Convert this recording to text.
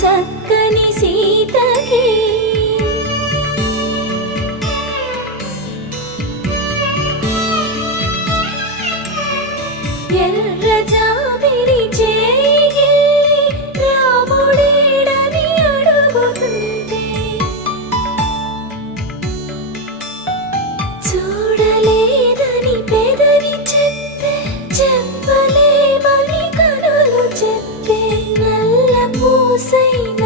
చక్కని సీతకి ఎర్ర జాబిలి చేయి రాముడేడని అడుగుతుంటే చూడలేదని పెదవి చెప్పే చెప్పలేమని కనులు చెప్పే నల్ల పూసైన